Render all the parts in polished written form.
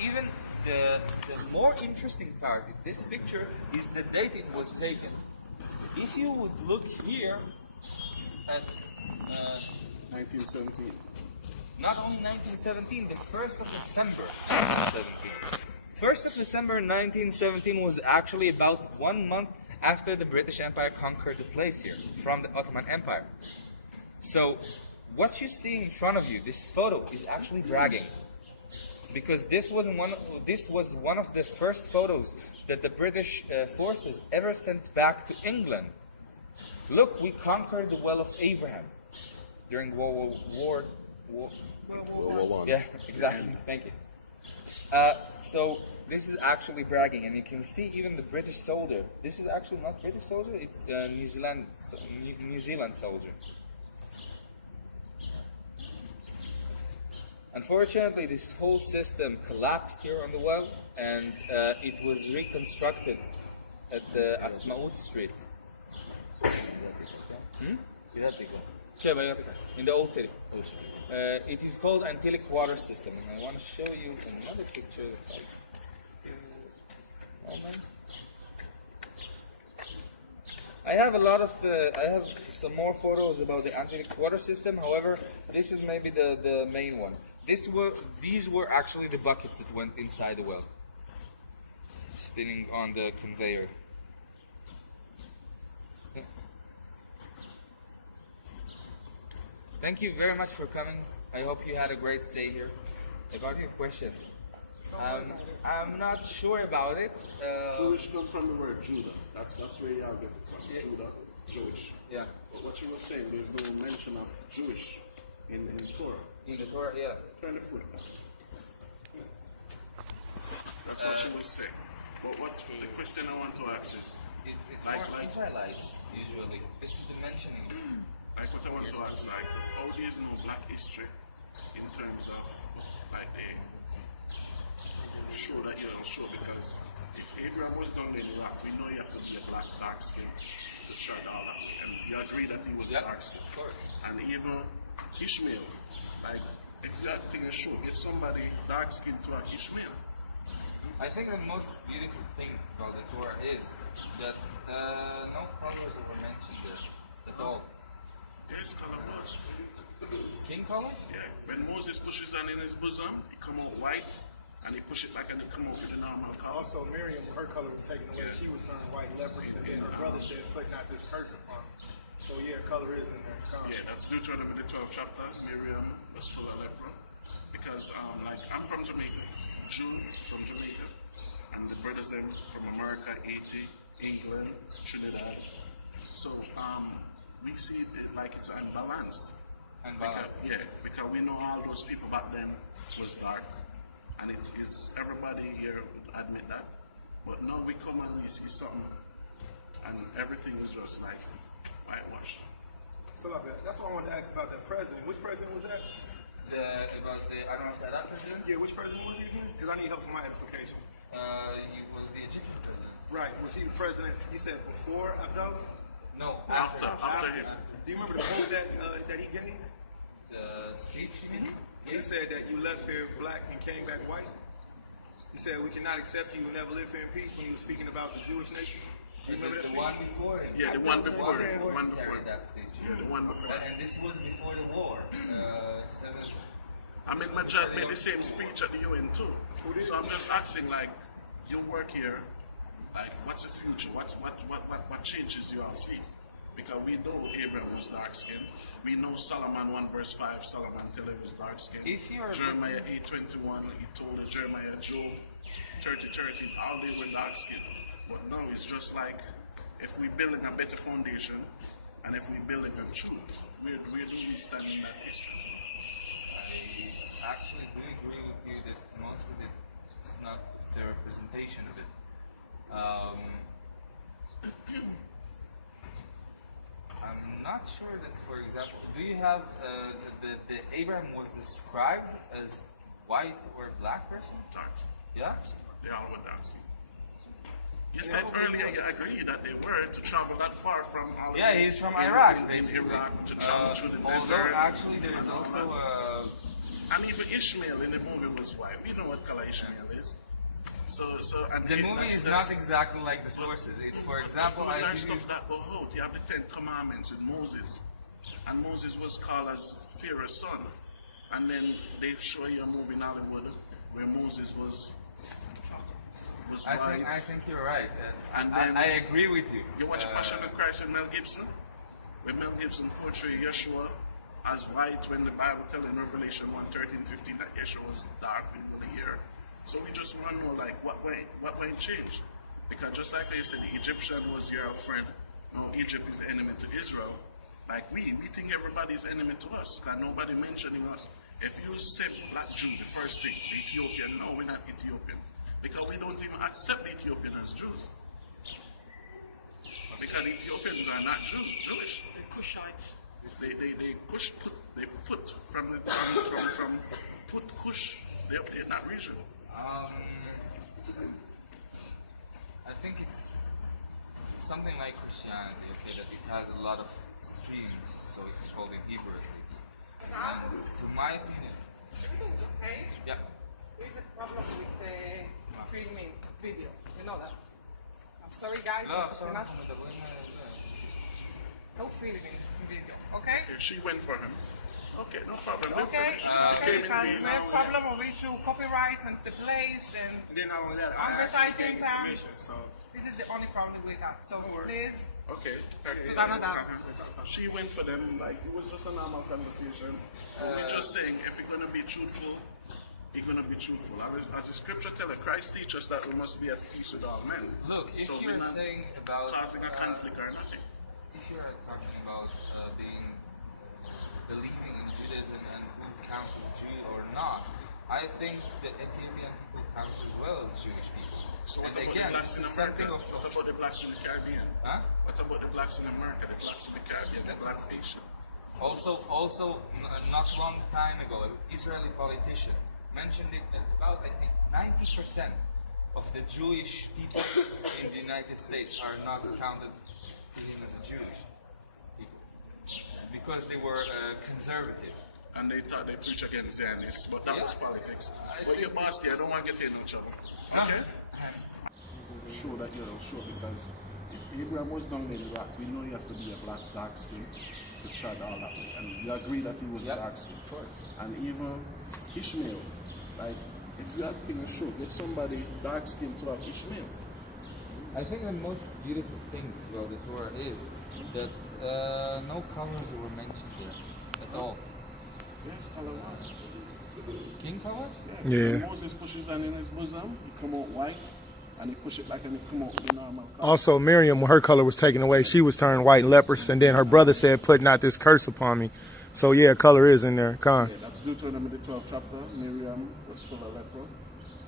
even the more interesting part of this picture is the date it was taken. If you would look here at 1917. not only 1917, the 1st of December 1917. 1st of December 1917 was actually about 1 month after the British Empire conquered the place here from the Ottoman Empire. So what you see in front of you, this photo, is actually bragging. Because this was one of the first photos that the British forces ever sent back to England. Look, we conquered the Well of Abraham during World War War I. Yeah, exactly. Thank you. So this is actually bragging, and you can see even the British soldier. This is actually not British soldier; it's New Zealand soldier. Unfortunately, this whole system collapsed here on the well, and it was reconstructed at the Atsmaut Street. In the old city. It is called Antillic Water System, and I want to show you another picture. That's like, moment. I have I have some more photos about the Antillic Water System. However, this is maybe the main one. These were actually the buckets that went inside the well, spinning on the conveyor. Thank you very much for coming. I hope you had a great stay here. About your question, I'm not sure about it. Jewish come from the word Judah. That's where you all get it from. Yeah. Judah, Jewish. Yeah. But what you were saying, there's no mention of Jewish in Torah. In the Torah, yeah. Turn the flip. Yeah. That's what she was saying. But what the question I want to ask is, It's more Israelites, usually. This is the mentioning. like what I want to ask, like, how do you know black history in terms of, like, the show that you don't show? Because if Abraham was down in Iraq, we know you have to be a black, dark skin to chart all that way. And you agree that he was dark skin. Of course. And even Ishmael, like, if that thing is show, get somebody dark skin to like Ishmael. I think the most beautiful thing about the Torah is that no colors were mentioned there at all. Yes, color was. Skin color? Yeah. When Moses pushes on in his bosom, he come out white, and he push it back and he come out with a normal color. Also, Miriam, her color was taken away. She was turned white leprous, and then her brother said, put not this curse upon her. So yeah, color is in there. Yeah, that's Deuteronomy the 12th chapter. Miriam was full of leper. Because, like, I'm from Jamaica, Jew from Jamaica, and the brothers them from America, Haiti, England, Trinidad. So, we see it like it's unbalanced. Because we know all those people back then was dark, and it is everybody here would admit that. But now we come and we see something, and everything is just like whitewash. So that's what I wanted to ask about that president. Which president was that? It was the Anwar Sadat president. Yeah, which president was he again? Because I need help for my edification. He was the Egyptian president. Right. Was he the president? You said before Abdullah? No, After him. Do you remember the quote that he gave? The speech, you mean? He said that you left here black and came back white. He said we cannot accept you. You'll never live here in peace. When he was speaking about the Jewish nation. You remember that The one before him. Yeah, the one before him. The one before Carried him. that speech. Yeah, the one before him. And this was before the war. I mean, Majad made the same speech at the UN too. So I'm just asking, like, you work here, like, what's the future? What changes you all see? Because we know Abraham was dark skinned. We know Solomon 1 verse 5, Solomon tell him he was dark skinned. Jeremiah 8:21, he told Jeremiah, Job 30:30, all they were dark skinned. But now it's just like, if we're building a better foundation, and if we're building a truth, where do we stand in that history? I actually do agree with you that most of it is not the representation of it. I'm not sure that, for example, do you have the Abraham was described as white or black person? Dark. Yeah? They all were dark. You said earlier you agree that they were to travel that far from all the he's from Iraq, in basically. Iraq to travel through the although desert. actually there is also And even Ishmael in the movie was white. We know what color Ishmael is. And The movie is not exactly like the sources. It's, for example, those I are give you- stuff that go out. You have the 10 Commandments with Moses. And Moses was called as Pharaoh's son. And then they show you a movie in Hollywood where Moses was white. I think you're right. And then- I agree with you. You watch Passion of Christ with Mel Gibson? When Mel Gibson portrayed Yeshua as white when the Bible tells in Revelation 1:13-15 that Yeshua was dark with the hair. So we just want to know like what might change. Because just like you said, the Egyptian was your friend. No, Egypt is the enemy to Israel. Like we think everybody's enemy to us because nobody mentioning us. If you say black Jew, the first thing, Ethiopian, no, we're not Ethiopian. Because we don't even accept the Ethiopian as Jews. Because Ethiopians are not Jewish. Cushites. They put from put Kush. They're not regional. I think it's something like Christianity, okay, that it has a lot of streams, so it's called in Hebrew at least. And to my opinion, Everything's okay. yeah, There is a problem with filming video. You know that. I'm sorry, guys. no, but sorry, we're not- no filming in video. Okay? Okay, she went for him. Okay, no problem. We'll Okay, finish. okay, Came in because peace. we have problem of issue copyright and the place and And then not only that, I Advertising actually gave time. permission, so this is the only problem we got. So please, Okay. She went for them like it was just a normal conversation. We're just saying if you're gonna be truthful, you're gonna be truthful. As the scripture tells us, Christ teaches us that we must be at peace with all men. Look, if so you're we're not saying about causing a conflict or nothing. if you're talking about believing in Judaism and who counts as Jew or not, I think the Ethiopian people count as well as Jewish people. So what And about again, the blacks in it's America? something What about the blacks in the Caribbean? Huh? What about the blacks in America, the blacks in the Caribbean, the blacks Asian? Also, not long time ago, an Israeli politician mentioned it that about, I think, 90% of the Jewish people in the United States are not counted to him as a Jewish people because they were conservative. And they thought they preach against Zionists, but that Yeah. was politics. I Well, think- your boss there, I don't want to get in no trouble. Okay? Show that you don't show because if Abraham was down in Iraq, we know you have to be a black dark skin to trad all that way. And you agree that he was Yep. dark skin. And even Ishmael, like if you have thing to show, get somebody dark skin to have Ishmael. I think the most beautiful thing about the Torah is that no colors were mentioned here at all. Yes, color was. Skin color? Yeah. When Moses pushes that in his bosom, he come out white, and he push it back and it come out the normal color. Also, Miriam, when her color was taken away, she was turned white and leprous, and then her brother said, "Put not this curse upon me." So yeah, color is in there. Con. Yeah, that's Deuteronomy the 12th chapter. Miriam was full of leper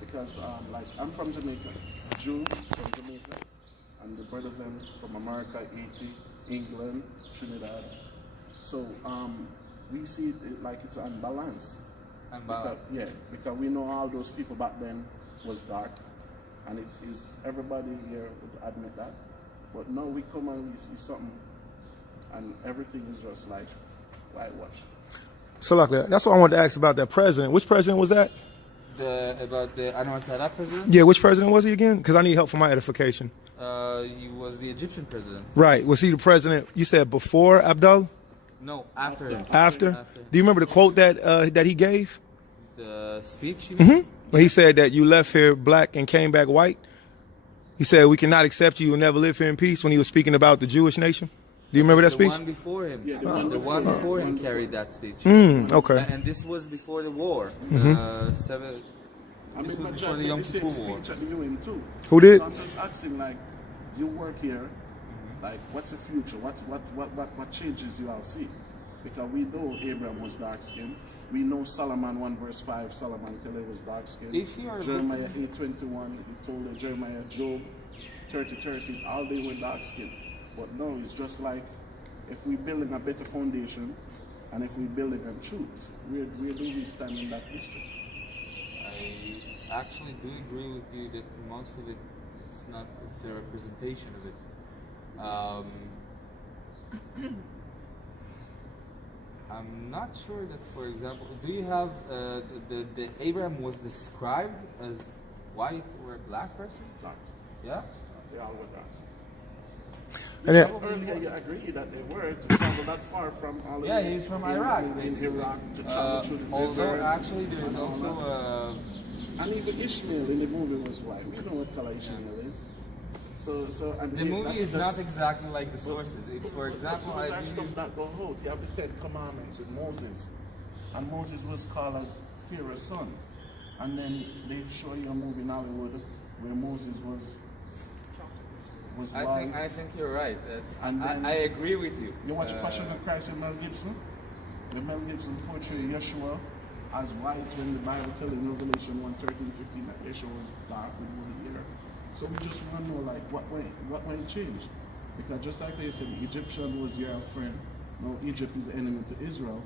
because, like, I'm from Jamaica, Jew from Jamaica, and the brothers them from America, Haiti, England, Trinidad. So we see it like it's unbalanced. Because we know all those people back then was dark, and it is everybody here would admit that. But now we come and we see something, and everything is just like whitewash. So like that's what I wanted to ask about that president. Which president was that? About the Anwar Sadat president? Yeah, which president was he again? Because I need help for my edification. He was the Egyptian president. Right. Was he the president? You said before Abdul? No, after him. After? Do you remember the quote that he gave? The speech, you mean? When he said that you left here black and came back white. He said we cannot accept you and never live here in peace when he was speaking about the Jewish nation. Do you remember that speech? The one before him. The one before him carried that speech. Okay. And this was before the war. This was before the Yom Kippur War. Speech at the UN too. Who did? So I'm just asking, like, you work here, like, what's the future? What changes you all see? Because we know Abraham was dark skinned. We know Solomon 1:5, Solomon tell he was dark skinned. If you are Jeremiah 8:21, he told Jeremiah, Job 30:30, all they were dark skinned. But no, it's just like if we're building a better foundation and if we're building a truth, where do we stand in that history? I actually do agree with you that most of it is not a fair representation of it. I'm not sure that, for example, do you have the Abraham was described as white or a black person? Dark. Yeah. They all were dark. And then, Earlier you agreed that they were to travel that far from all Yeah, he's from Iraq, in basically. Iraq to travel through the Although desert. actually there is and all also that. And even Ishmael in the movie was white. We know what color Ishmael is. So and the movie is not exactly like the sources. It's, for example, those I are stuff believe that go out. You have the 10 Commandments with Moses, and Moses was called as Pharaoh's son. And then they show you a movie in Hollywood where Moses was wild. I think you're right. And then- I agree with you. You watch Passion of Christ with Mel Gibson? The Mel Gibson portray Yeshua as white when the Bible tells in Revelation 1:13-15 that Yeshua was dark with woolly hair. So we just want to know like what went change. Because just like they said the Egyptian was your friend, now Egypt is the enemy to Israel.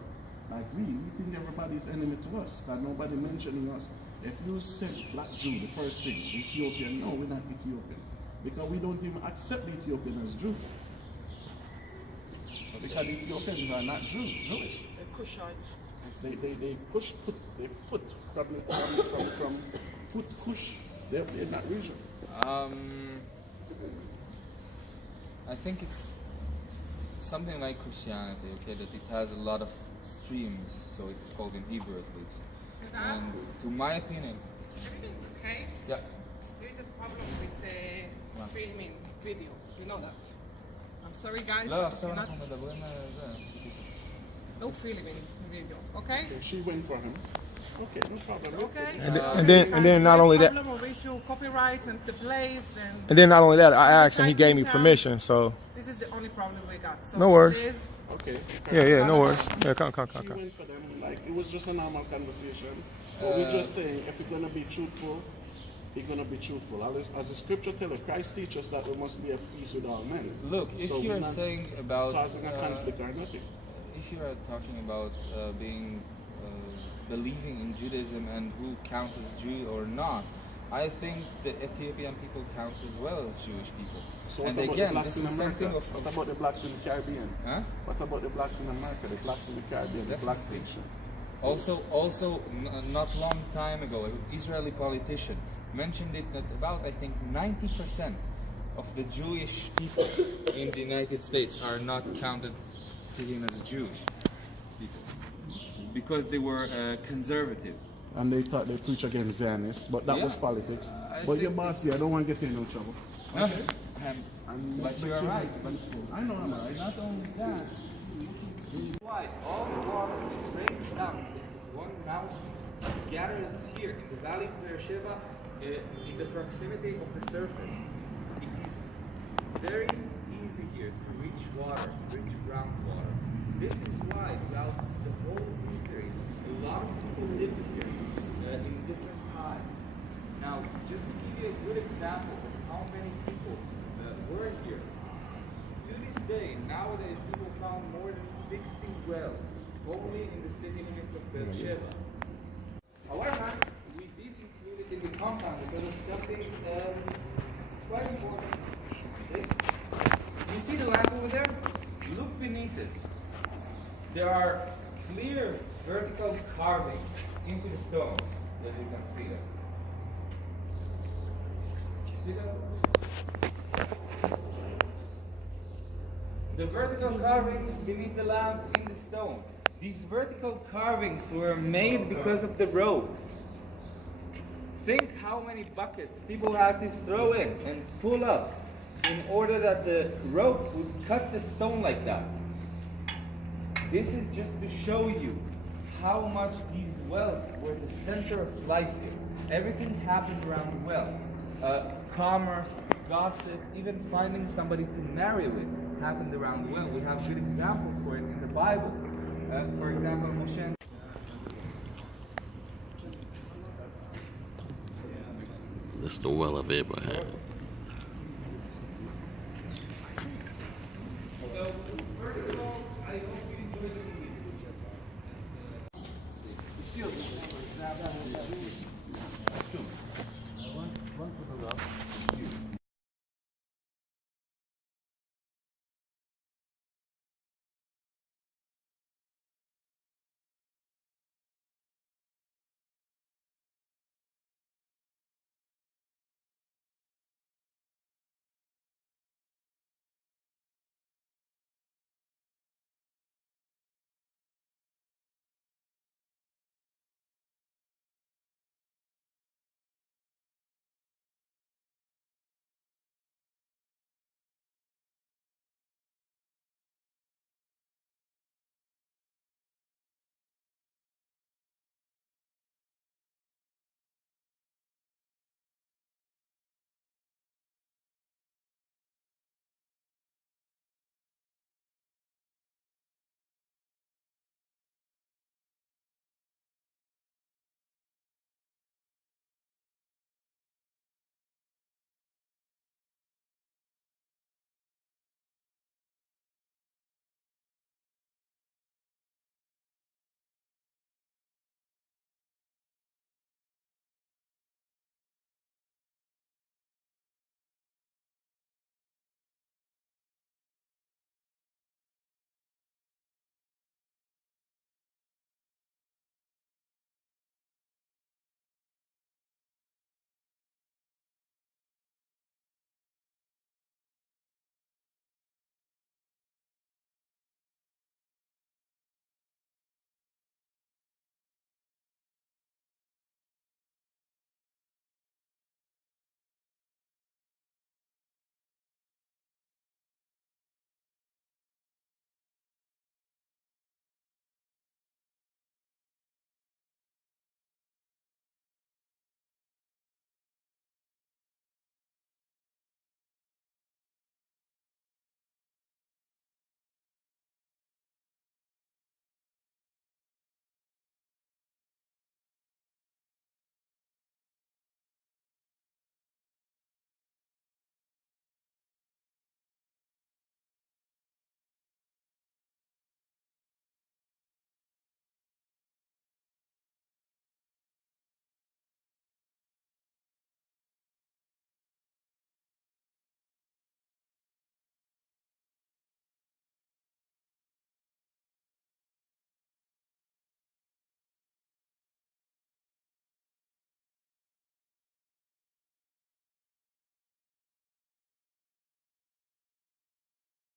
Like we think everybody is enemy to us. That nobody mentioning us. If you said black Jew, the first thing, Ethiopian, no, we're not Ethiopian. Because we don't even accept the Ethiopian as Jew. Because the Ethiopians are not Jewish. The Cushites. They put from put Kush, they're in that region. I think it's something like Christianity, okay, that it has a lot of streams, so it's called in Hebrew at least. And to my opinion, Everything's okay. yeah, There's a problem with filming video. You know that. I'm sorry guys. לא, but עכשיו you're not- אנחנו מדברים על זה. No filming video, okay? Okay, she went for him. Okay, no problem. Okay. and then not only that, Problem of issue, copyright and the place and then not only that, I asked and he gave me permission. So this is the only problem we got. So No worries. please, Okay. yeah, no worries. Yeah, come. She went for them. Like it was just a normal conversation. But we're just saying if you're gonna be truthful, you're gonna be truthful. As the scripture tells us, Christ teaches us that we must be at peace with all men. Look, if So we're you're not saying about causing a conflict or nothing. if you are talking about being believing in Judaism and who counts as Jew or not, I think the Ethiopian people count as well as Jewish people. So what And about again, the blacks this in is America? something of What about the blacks in the Caribbean? Huh? What about the blacks in America? The blacks in the Caribbean, the black nation. Also, not long time ago, an Israeli politician mentioned it that about, I think, 90% of the Jewish people in the United States are not counted to him as Jewish people because they were conservative. And they thought they preach against Zionists, but that Yeah. was politics. I But your think boss, it's- I don't want to get in no trouble. No, And but you are right. I know I'm right. Not only that, why all the water drains down one mountain, gathers here in the valley of Beersheba, in the proximity of the surface. It is very easy here to reach water, reach groundwater. This is why throughout the whole history, a lot of people lived here in different times. Now, just to give you a good example of how many people were here, to this day, nowadays people found more than 60 wells only in the city limits of Beersheba. However, we did include it in the compound because of something quite important. You see the lamp over there? Look beneath it. There are clear vertical carvings into the stone, as you can see them. See that? The vertical carvings beneath the lamp in the stone. These vertical carvings were made because of the ropes. Think how many buckets people had to throw in and pull up in order that the rope would cut the stone like that. This is just to show you how much these wells were the center of life here. Everything happened around the well. Commerce, gossip, even finding somebody to marry with happened around the well. We have good examples for it in the Bible. For example, Moshe. This is the well of Abraham.